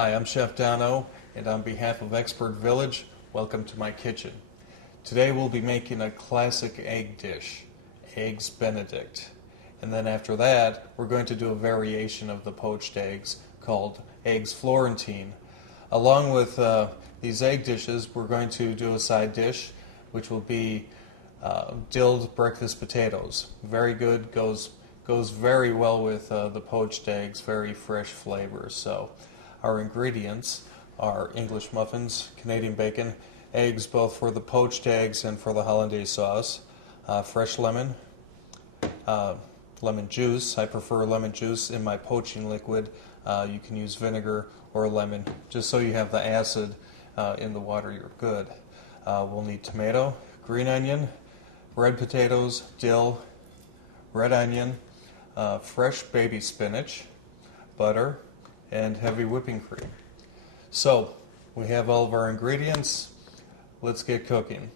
Hi, I'm Chef Donn O, and on behalf of Expert Village, welcome to my kitchen. Today we'll be making a classic egg dish, Eggs Benedict. And then after that, we're going to do a variation of the poached eggs called Eggs Florentine. Along with these egg dishes, we're going to do a side dish, which will be dilled breakfast potatoes. Very good, goes very well with the poached eggs, very fresh flavors. So our ingredients are English muffins, Canadian bacon, eggs both for the poached eggs and for the hollandaise sauce, fresh lemon, lemon juice. I prefer lemon juice in my poaching liquid. You can use vinegar or lemon, just so you have the acid in the water, you're good. We'll need tomato, green onion, red potatoes, dill, red onion, fresh baby spinach, butter, and heavy whipping cream. So, we have all of our ingredients. Let's get cooking.